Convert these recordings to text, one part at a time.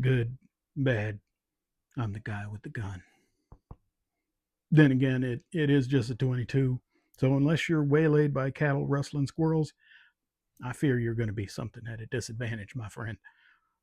Good, bad, I'm the guy with the gun. Then again, it is just a 22. So unless you're waylaid by cattle rustling squirrels, I fear you're going to be something at a disadvantage, my friend.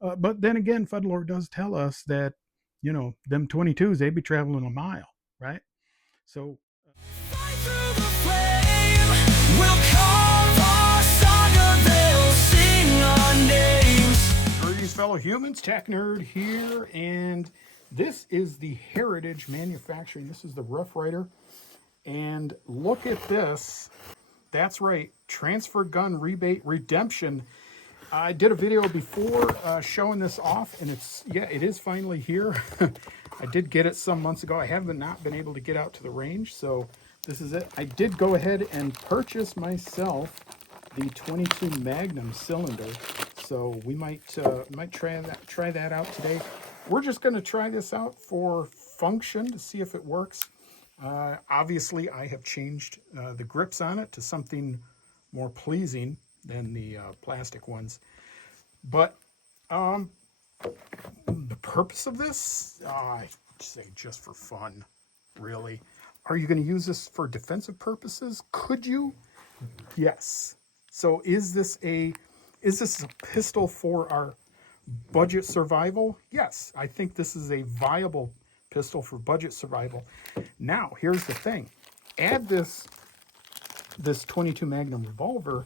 But then again, Fuddlore does tell us that, them 22s, they'd be traveling a mile, right? So, Fight through the flame. We'll carve our saga. They'll sing our names. greetings, fellow humans. Tech Nerd here, and this is the Heritage Manufacturing. This is the Rough Rider, and look at this. That's right, transfer gun rebate redemption. I did a video before showing this off, and it is finally here. I did get it some months ago. I haven't not been able to get out to the range, so this is it. I did go ahead and purchase myself the 22 Magnum cylinder, so we might try that out today. We're just going to try this out for function to see if it works. Obviously, I have changed the grips on it to something more pleasing than the plastic ones. But the purpose of this, I say just for fun, really. Are you going to use this for defensive purposes? Could you? Yes. So is this a pistol for our budget survival? Yes, I think this is a viable pistol for budget survival. Now, here's the thing. Add this 22 Magnum revolver,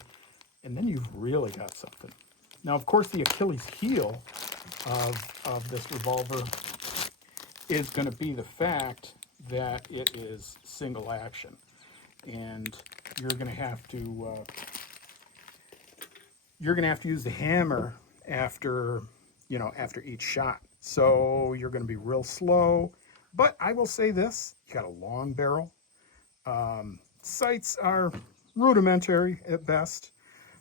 and then you've really got something. Now, of course, the Achilles heel of this revolver is going to be the fact that it is single action, and you're going to have to use the hammer after each shot. So you're going to be real slow. But I will say this: you got a long barrel. Sights are rudimentary at best.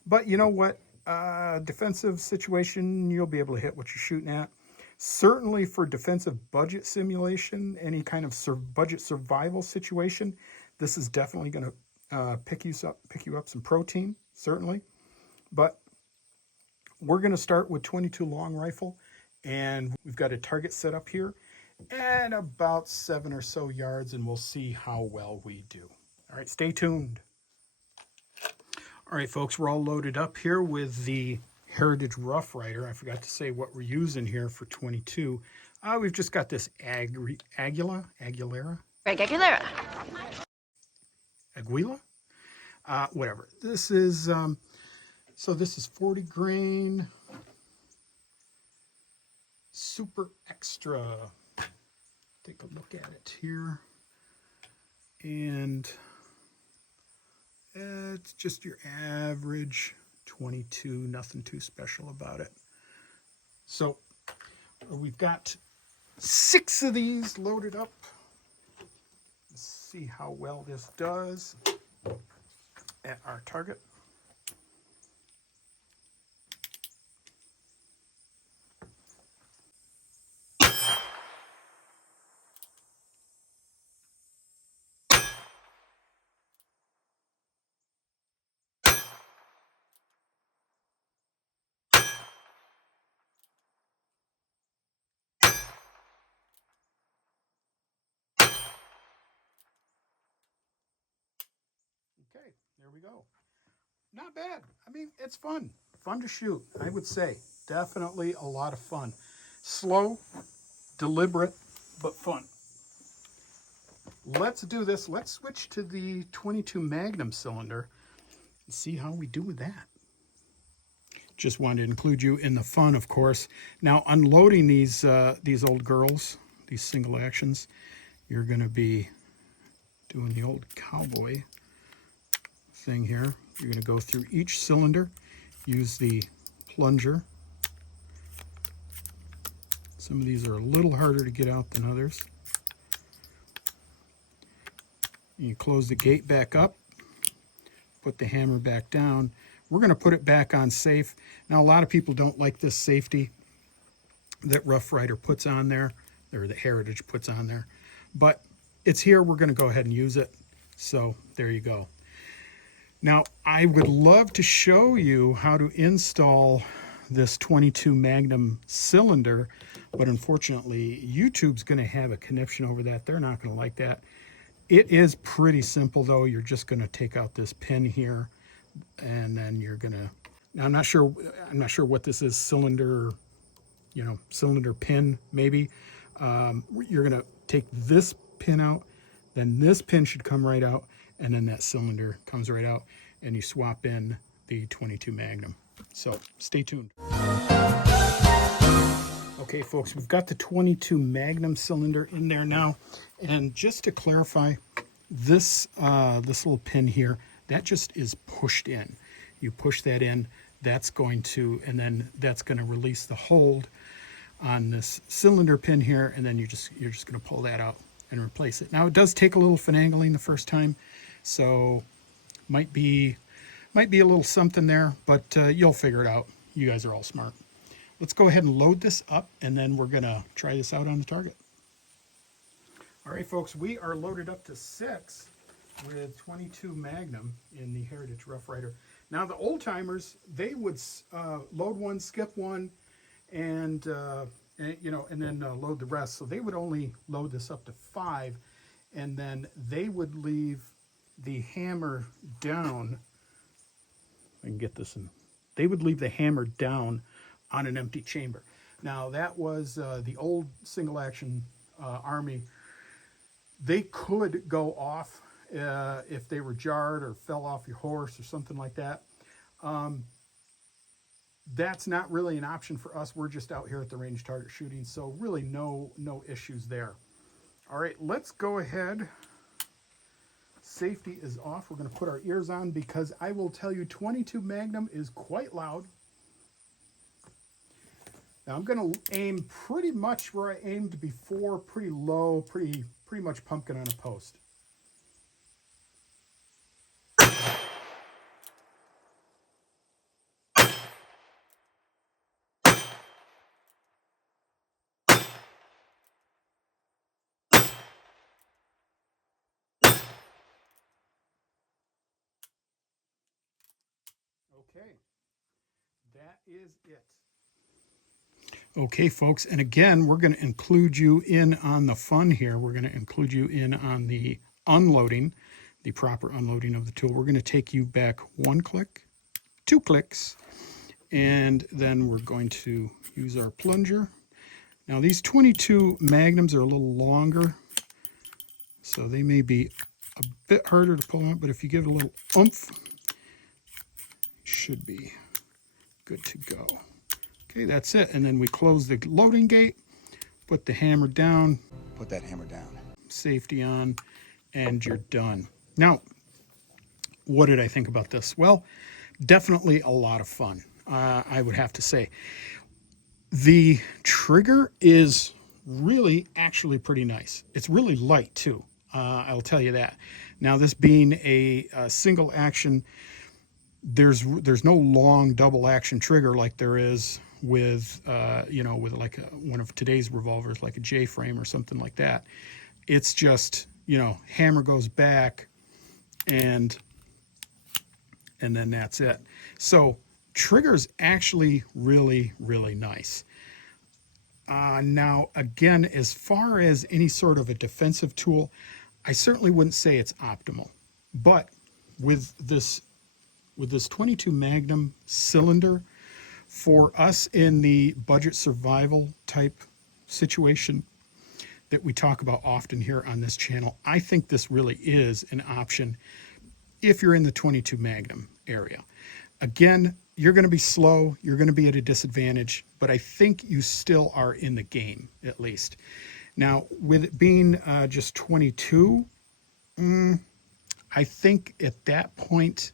But you know what? Defensive situation, you'll be able to hit what you're shooting at. Certainly for defensive budget simulation, any kind of budget survival situation, this is definitely going to pick you up some protein, certainly. But we're going to start with 22 long rifle, and we've got a target set up here at about 7 or so yards, and we'll see how well we do. All right, stay tuned. All right, folks, we're all loaded up here with the Heritage Rough Rider. I forgot to say what we're using here for 22. We've just got this Aguilera? Aguila? Whatever. This is, so this is 40 grain, super extra. Take a look at it here. And it's just your average 22, nothing too special about it. So we've got 6 of these loaded up. Let's see how well this does at our target. Okay, there we go. Not bad. I mean, it's fun. Fun to shoot, I would say. Definitely a lot of fun. Slow, deliberate, but fun. Let's do this. Let's switch to the 22 Magnum cylinder and see how we do with that. Just wanted to include you in the fun, of course. Now, unloading these old girls, these single actions, you're going to be doing the old cowboy thing here. You're going to go through each cylinder, use the plunger. Some of these are a little harder to get out than others. You close the gate back up, put the hammer back down. We're going to put it back on safe. Now, a lot of people don't like this safety that Rough Rider puts on there, or the Heritage puts on there, but it's here. We're going to go ahead and use it. So there you go. Now, I would love to show you how to install this 22 Magnum cylinder, but unfortunately YouTube's going to have a conniption over that. They're not going to like that. It is pretty simple though. You're just going to take out this pin here, and then you're going to, now I'm not sure what this is, cylinder, you know, cylinder pin maybe. You're going to take this pin out, then this pin should come right out, and then that cylinder comes right out, and you swap in the 22 Magnum. So stay tuned. Okay folks, we've got the 22 Magnum cylinder in there now, and just to clarify, this this little pin here, that just is pushed in. You push that in, that's going to, and then that's going to release the hold on this cylinder pin here, and then you're just going to pull that out and replace it. Now it does take a little finagling the first time, so might be a little something there, but you'll figure it out. You guys are all smart. Let's go ahead and load this up, and then we're going to try this out on the target. All right, folks, we are loaded up to 6 with 22 Magnum in the Heritage Rough Rider. Now, the old timers, they would load one, skip one, and then load the rest. So they would only load this up to 5, and then they would leave the hammer down. I can get this in. They would leave the hammer down on an empty chamber. Now that was the old single action Army. They could go off if they were jarred or fell off your horse or something like that. That's not really an option for us. We're just out here at the range target shooting, so really no issues there. All right, let's go ahead. Safety is off. We're going to put our ears on, because I will tell you 22 Magnum is quite loud. Now I'm going to aim pretty much where I aimed before, pretty low, pretty much pumpkin on a post. Okay, that is it. Okay, folks, and again, we're going to include you in on the fun here. We're going to include you in on the unloading, the proper unloading of the tool. We're going to take you back 1 click, 2 clicks, and then we're going to use our plunger. Now, these 22 Magnums are a little longer, so they may be a bit harder to pull out, but if you give it a little oomph, should be good to go. Okay, that's it. And then we close the loading gate, put the hammer down. Put that hammer down. Safety on, and you're done. Now, what did I think about this? Well, definitely a lot of fun, I would have to say. The trigger is really actually pretty nice. It's really light too, I'll tell you that. Now, this being a single action, there's no long double action trigger like there is with with like one of today's revolvers, like a J frame or something like that. It's just, hammer goes back, and then that's it. So trigger's actually really nice. Now again, as far as any sort of a defensive tool, I certainly wouldn't say it's optimal, but with this 22 Magnum cylinder, for us in the budget survival type situation that we talk about often here on this channel, I think this really is an option if you're in the 22 Magnum area. Again, you're going to be slow, you're going to be at a disadvantage, but I think you still are in the game, at least. Now, with it being just 22, I think at that point,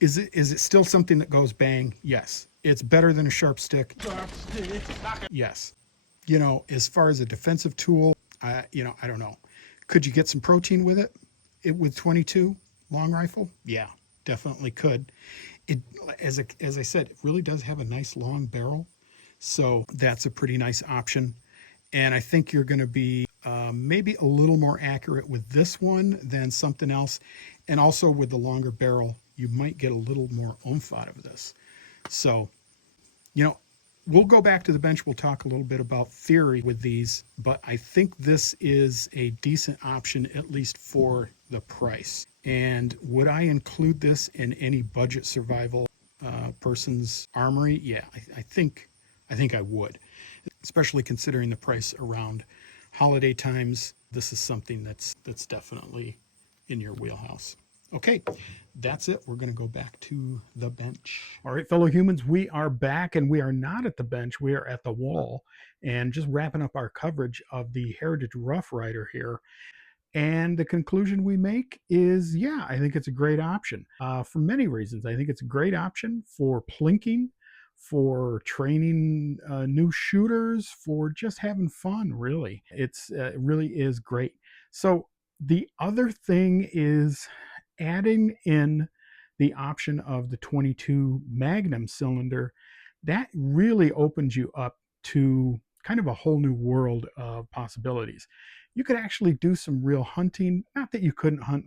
is it still something that goes bang? Yes. It's better than a sharp stick. Yes. As far as a defensive tool, I don't know. Could you get some protein with it? With 22 long rifle? Yeah, definitely could. It, as I said, it really does have a nice long barrel, so that's a pretty nice option. And I think you're going to be maybe a little more accurate with this one than something else. And also with the longer barrel, you might get a little more oomph out of this. So You know, we'll go back to the bench. We'll talk a little bit about theory with these, but I think this is a decent option, at least for the price. And would I include this in any budget survival person's armory? Yeah, I think I would, especially considering the price around holiday times. This is something that's definitely in your wheelhouse. Okay, that's it. We're going to go back to the bench. All right, fellow humans, we are back, and we are not at the bench. We are at the wall, and just wrapping up our coverage of the Heritage Rough Rider here. And the conclusion we make is, yeah, I think it's a great option for many reasons. I think it's a great option for plinking, for training new shooters, for just having fun, really. It really is great. So the other thing is adding in the option of the 22 Magnum cylinder. That really opens you up to kind of a whole new world of possibilities. You could actually do some real hunting. Not that you couldn't hunt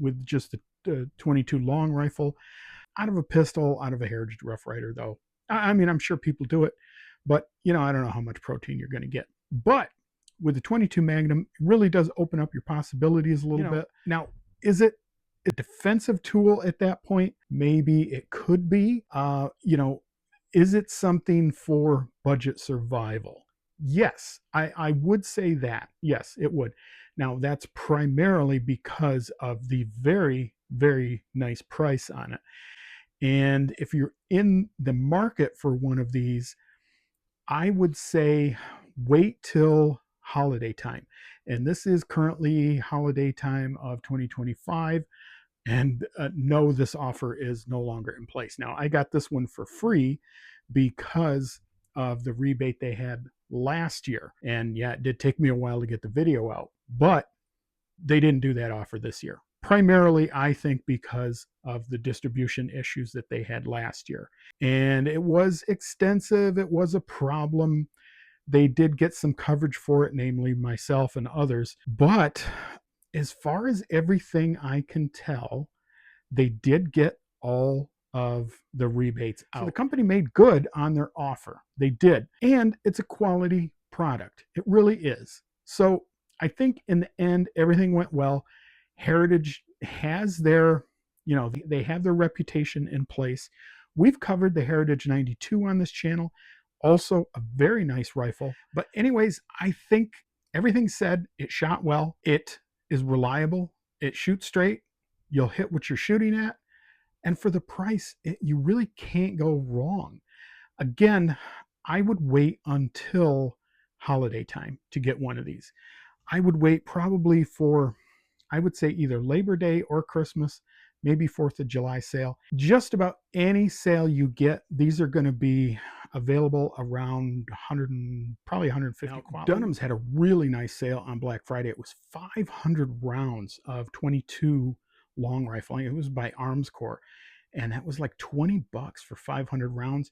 with just the 22 long rifle out of a pistol, out of a Heritage Rough Rider, though. I mean, I'm sure people do it, but I don't know how much protein you're going to get. But with the 22 Magnum, it really does open up your possibilities a little bit. Now, is it a defensive tool at that point? Maybe it could be. Is it something for budget survival? Yes, I would say that. Yes, it would. Now, that's primarily because of the very, very nice price on it. And if you're in the market for one of these, I would say wait till holiday time. And this is currently holiday time of 2025. And no, this offer is no longer in place. Now, I got this one for free because of the rebate they had last year. And yeah, it did take me a while to get the video out, but they didn't do that offer this year. Primarily, I think because of the distribution issues that they had last year. And it was extensive, it was a problem. They did get some coverage for it, namely myself and others. But as far as everything I can tell, they did get all of the rebates out. So the company made good on their offer. They did. And it's a quality product. It really is. So I think in the end, everything went well. Heritage has their, they have their reputation in place. We've covered the Heritage 92 on this channel. Also a very nice rifle. But anyways, I think everything said, it shot well. It is reliable. It shoots straight. You'll hit what you're shooting at. And for the price, you really can't go wrong. Again, I would wait until holiday time to get one of these. I would wait probably for, I would say either Labor Day or Christmas, maybe 4th of July sale. Just about any sale you get, these are going to be available around 100 and probably 150 quality. Dunham's had a really nice sale on Black Friday. It was 500 rounds of 22 long rifle. It was by Arms Corps, and that was like $20 for 500 rounds.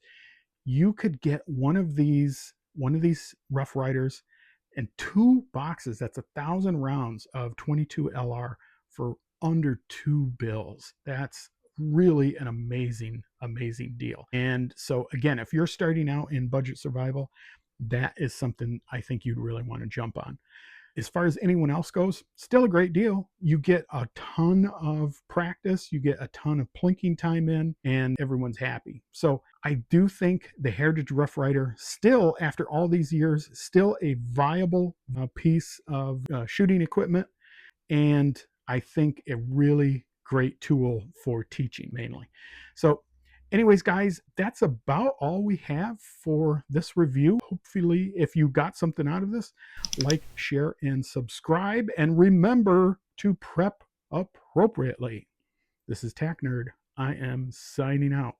You could get one of these Rough Riders and 2 boxes. That's 1,000 rounds of 22 LR for under $2. That's really an amazing deal. And so again, if you're starting out in budget survival, that is something I think you'd really want to jump on. As far as anyone else goes, still a great deal. You get a ton of practice, you get a ton of plinking time in, and everyone's happy. So I do think the Heritage Rough Rider, still after all these years, still a viable piece of shooting equipment, and I think a really great tool for teaching mainly. So anyways, guys, that's about all we have for this review. Hopefully, if you got something out of this, like, share, and subscribe. And remember to prep appropriately. This is Tac Nerd. I am signing out.